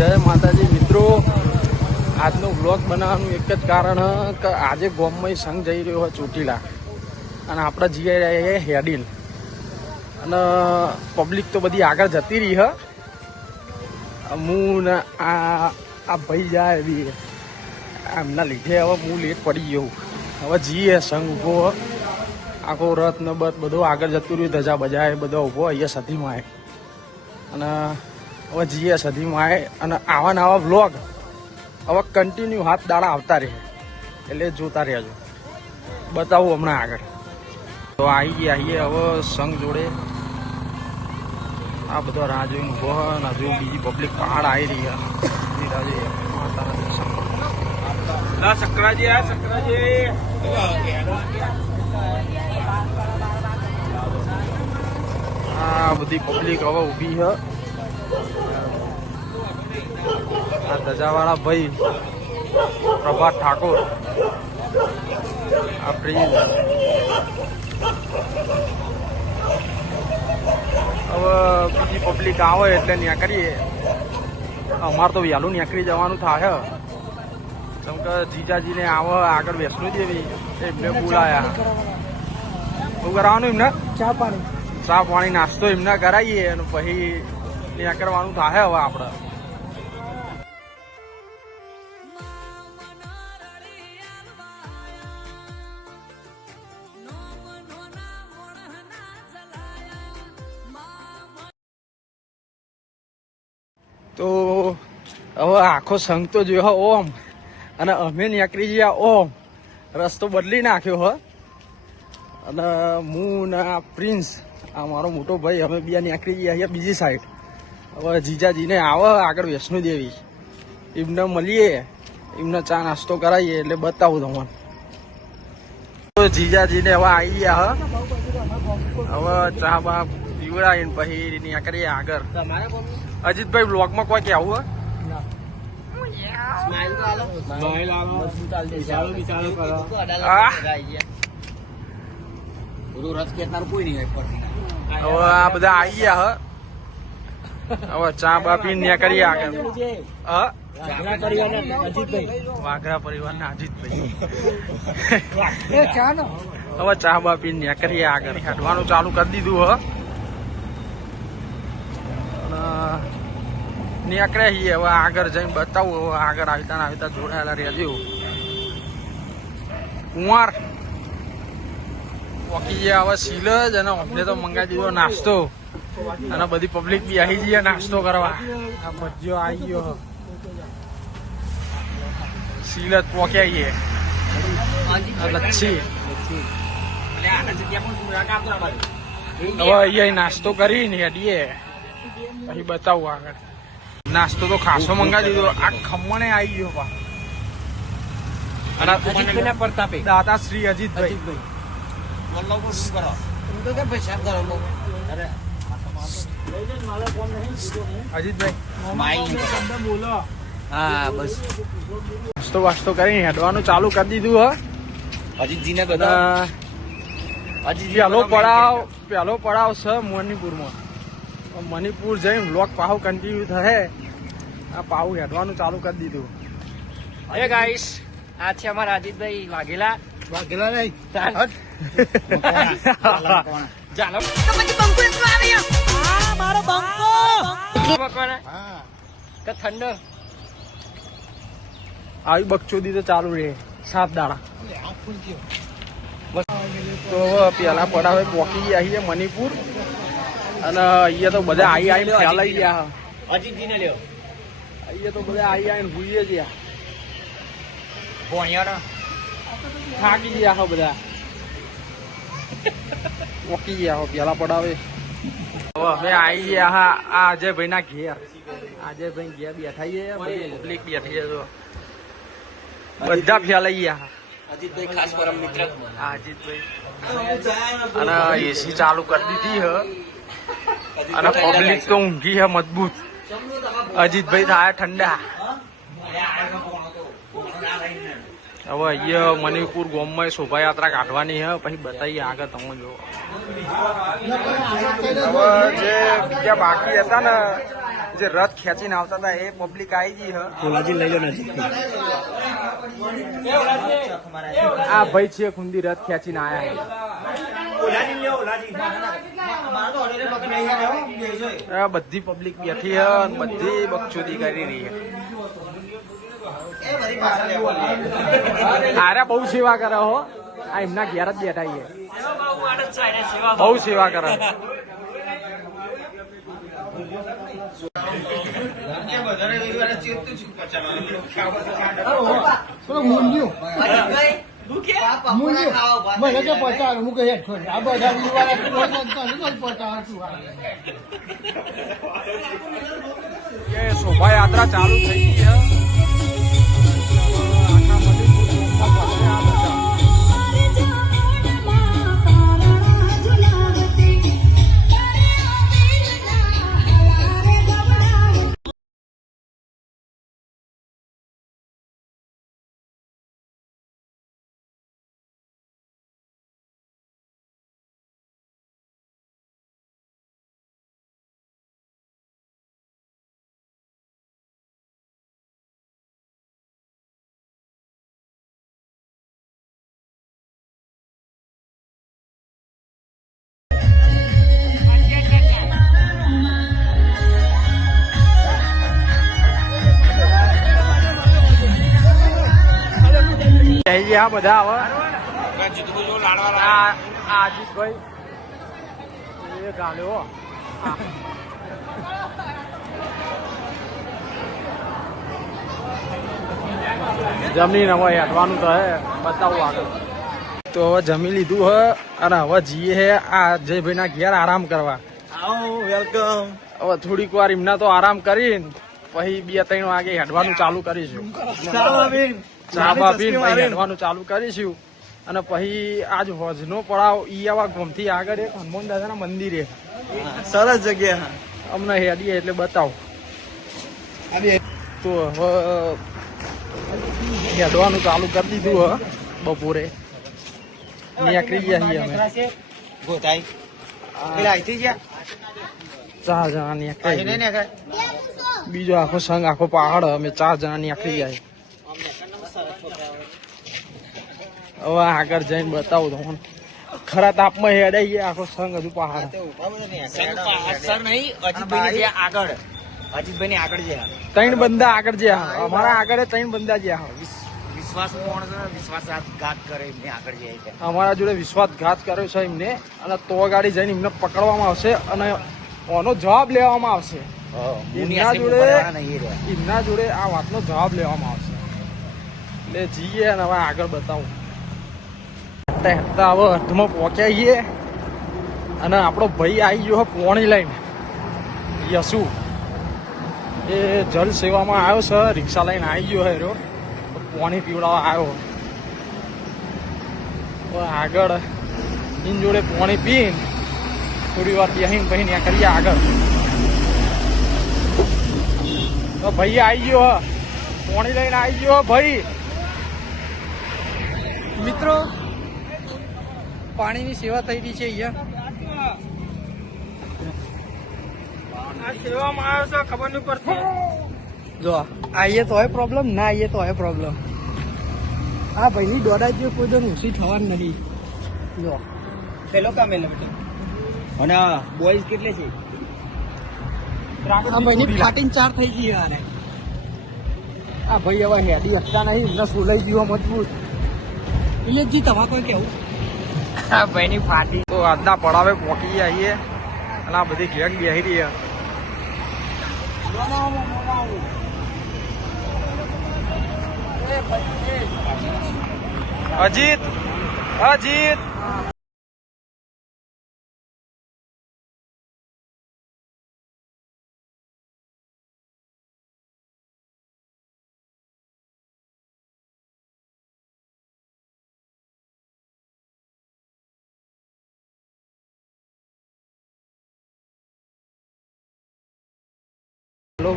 જય માતાજી મિત્રો, આજનો બ્લોગ બનાવવાનું એક જ કારણ કે આજે ગામમાં સંઘ જઈ રહ્યો હોય ચોટીલા અને આપણે જઈ રહ્યા છીએ હેડીલ અને પબ્લિક તો બધી આગળ જતી રહી હ. હું ને આ ભાઈ જાય એવી એમના લીધે હવે હું લેટ પડી ગયો. હવે જઈએ સંઘ ઊભો આખો રથ ને બત બધું આગળ જતું રહ્યું, ધજા બજાય બધો ઊભો અહીંયા સધીમાં આવે અને હવે જઈએ સધીમાં આવે અને આવા નવા વ્લોગ હવે કન્ટિન્યુ હાથ દાડા આવતા રહે એટલે જોતા રહેજો. બતાવું હમણાં આગળ તો આવીએ હવે સંઘ જોડે. આ બધો રાહ જોઈને ઊભો અને હજુ બીજી પબ્લિક પહાડ આવી રહી છે. માતાના દર્શન સકરાજી સકરાજી આ બધી પબ્લિક હવે ઊભી છે. આ ધજાવાળા ભાઈ પ્રભાત ઠાકોર, આ પ્રિન્સ. હવે બીજી પબ્લિક આવે એટલે ત્યાં કરીએ. અમારે તો વહેલું નીકળી જવાનું થાય કેમ કે જીજાજીને આવે આગળ વૈષ્ણો દેવી એમને બોલાયા. શું કરાવવાનું એમને? ચા પાણી નાસ્તો એમને કરાવીએ અને પછી ત્યાં કરવાનું થાય. હવે આપણે તો હવે આખો સંઘ તો જોયો ઓમ અને અમે નીકળી ગયા ઓમ. રસ્તો બદલી નાખ્યો હ અને હું ને આ પ્રિન્સ, આ મારો મોટો ભાઈ, અમે બે નીકળી ગયા અહીંયા બીજી સાઈડ. હવે જીજાજીને આવે આગળ વૈષ્ણો દેવી એમને મળીએ, એમને ચા નાસ્તો કરાવીએ એટલે બતાવું તમને. તો જીજાજીને હવે આવી ગયા હવે ચા બા પીવડાવીને પછી નીકળીએ આગળ. અજીતભાઈ બ્લોગમાં કોઈ કહેવું હવે આ બધા આવી ગયા હવે ચા બા પીને નીકળીએ આગળ. વાઘરા પરિવારના અજીતભાઈ હવે ચા બા પીને નીકળીએ આગળ. હેડવાનું ચાલુ કરી દીધું હ નીકળે છીએ. હવે આગળ જઈને બતાવું. હવે આગળ આવતા જોડાયેલા રહેજો. કુંવાર પોકી ગયા હવે સિલજ અને અમને તો મંગાવી દીધો નાસ્તો અને બધી પબ્લિક બી આવી જઈએ નાસ્તો કરવા. આ મજો આવી ગયો સિલજ પોક્યા છીએ. લચ્છી હવે અહીંયા નાસ્તો કરીને હેડીએ પછી બતાવું આગળ. નાસ્તો તો ખાસો મંગાવી દીધો. આ ખમણે આવી ગયો પ્રતાપે દાદા શ્રી અજીતભાઈ. અજીતભાઈ હા બસ નાસ્તો વાસ્તો કરીને હેડવાનું ચાલુ કરી દીધું હ. અજીતજીને બધા પહેલો પડાવ છે મણિપુરમાં. મણિપુર જઈને બ્લોક પાહુ કન્ટિન્યુ થશે. આ પાહુ હેડવાનું ચાલુ કરી દીધું. અરે ગાઈસ, આ છે અમારા અજીતભાઈ વાઘેલા નહીં ચાલો મારો બંકો ઠંડો આવી બકચોદી તો ચાલુ રહે 7 દાડા. તો પેલા પડાવે પોકી ગયા છીએ મણિપુર અને અહીંયા તો બધા આવીને ફેલાઈ ગયા. અહીંયા તો બધા આવીને ભૂલીએ ગયા. થાકી ગયા હો બધા. પોકી ગયા હો પેલા પડાવે. હવે અમે આવી ગયા હા આ અજયભાઈ ના ઘેર. અજયભાઈ ઘેર બેઠા પબ્લિક બેઠી છે. તો બધા ફેલાઈ ગયા. અજીતભાઈ ખાસ પરમ મિત્ર. હા અજીતભાઈ અને એસી ચાલુ કરી દીધી હ અને પબ્લિક તો ઊંઘી હે મજબૂત. અજીતભાઈ થાય ઠંડા. હવે અહીંયા મણિપુર ગામમાં શોભાયાત્રા કાઢવાની હે પછી બતાવીએ આગળ તમે જો. હવે જે બીજા બાકી હતા ને જે રથ ખેંચીને આવતા હતા એ પબ્લિક આવી ગઈ હ. ઓલાજી લઈ લો નજીક. આ ભાઈ છે ખુંદી રથ ખેંચીને આયા છે. બધી પબ્લિક બેઠી હ અને બધી બકચોદી કરી રહી છે. આરે બહુ સેવા કરે હો. આ એમના ઘેર જ બેઠા છે. બહુ સેવા કરે. શોભાયાત્રા ચાલુ થઈ ગઈ છે. આ બધા હવે આજીતભાઈ એ ગાલ્યો જમીન હવે હેઠવાનું તો હે બતાવું આગળ. તો હવે જમી લીધું હે અને હવે જઈએ હે આ જયભાઈ ના ઘેર આરામ કરવા. વેલકમ. હવે થોડીક વાર એમના તો આરામ કરીને પછી 2-3 વાગે હેઠવાનું ચાલુ કરીશું. ચા બા પીને પછી હેઠવાનું ચાલુ કરીશું અને પછી આજ હોજનો પડાવ ઈ આવા ગોમથી આગળ એક હનુમાન દાદાના મંદિરે સરસ જગ્યા. અમને હેડીએ એટલે બતાવો. તો હવે હેડવાનું ચાલુ કરી દીધું હ. બપોરે નીકળી ગયા છીએ અમે. 4 જણા નીકળી. બીજો આખો સંઘ આખો પહાડ અમે 4 જણા નીકળી ગયા. હવે આગળ જઈને બતાવું તમને. ખરા તાપમાં હેડાઈ ગયા આખો સંઘ હજુ પહાડ. ત્રણ બંદા આગળ જ્યાં અમારા આગળ 3 બંદા જ્યાં અમારા જોડે વિશ્વાસઘાત કર્યો છે એમને અને તો ગાડી જઈને એમને પકડવામાં આવશે અને આનો જવાબ લેવામાં આવશે. એમના જોડે આ વાતનો જવાબ લેવામાં આવશે. એટલે જઈએ અને હવે આગળ બતાવું. હવે અર્ધમાં પહોંચ્યા છીએ અને આપણો ભાઈ આવી ગયો પોણી લઈને. યસુ એ જલ સેવામાં આવ્યો છે. રિક્ષા લઈને આવી ગયો હે રહ્યો. પાણી પીવડાવવા આવ્યો. આગળ એની જોડે પાણી પીને થોડી વાર બેસીને પછી ત્યાં કરીએ આગળ. તો ભાઈ આવી ગયો હ. પાણી લઈને આવી ગયો ભાઈ. મિત્રો પાણીની સેવા થઈ રહી છે અહીંયા. સેવામાં આવ્યો છે ખબર નહીં પડતી. જો આઈએ તો હોય પ્રોબ્લેમ, ના આઈએ તો હોય પ્રોબ્લેમ. આ ભાઈની દોડા જે કોઈ દર ઓછી થવાની નહીં. જો પેલો કામ એટલે બેટા. અને બોયઝ કેટલે છે? આ ભાઈની ફાટીને 4 થઈ ગઈ યાર. આ ભાઈ હવે હેડી હટતા નહીં. એમને સોલાઈ ગયો મજબૂત. ઇલેજી તમારે કોઈ કેવું? આ ભાઈની ફાટી. તો આજના પડાવે પહોંચી આવીએ અને આ બધી ગેંગ બેસી રહી. અજીત અજીત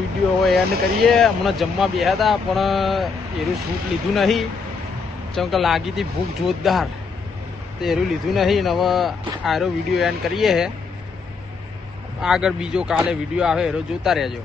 વિડીયો હવે એન્ડ કરીએ. હમણાં જમવા બેહ્યા હતા પણ એરું શૂટ લીધું નહીં. ચમકે લાગી હતી ભૂખ જોરદાર તો એરું લીધું નહીં. ને હવે આરો વિડીયો એન્ડ કરીએ. આગળ બીજો કાલે વિડીયો આવે એરો જોતા રહેજો.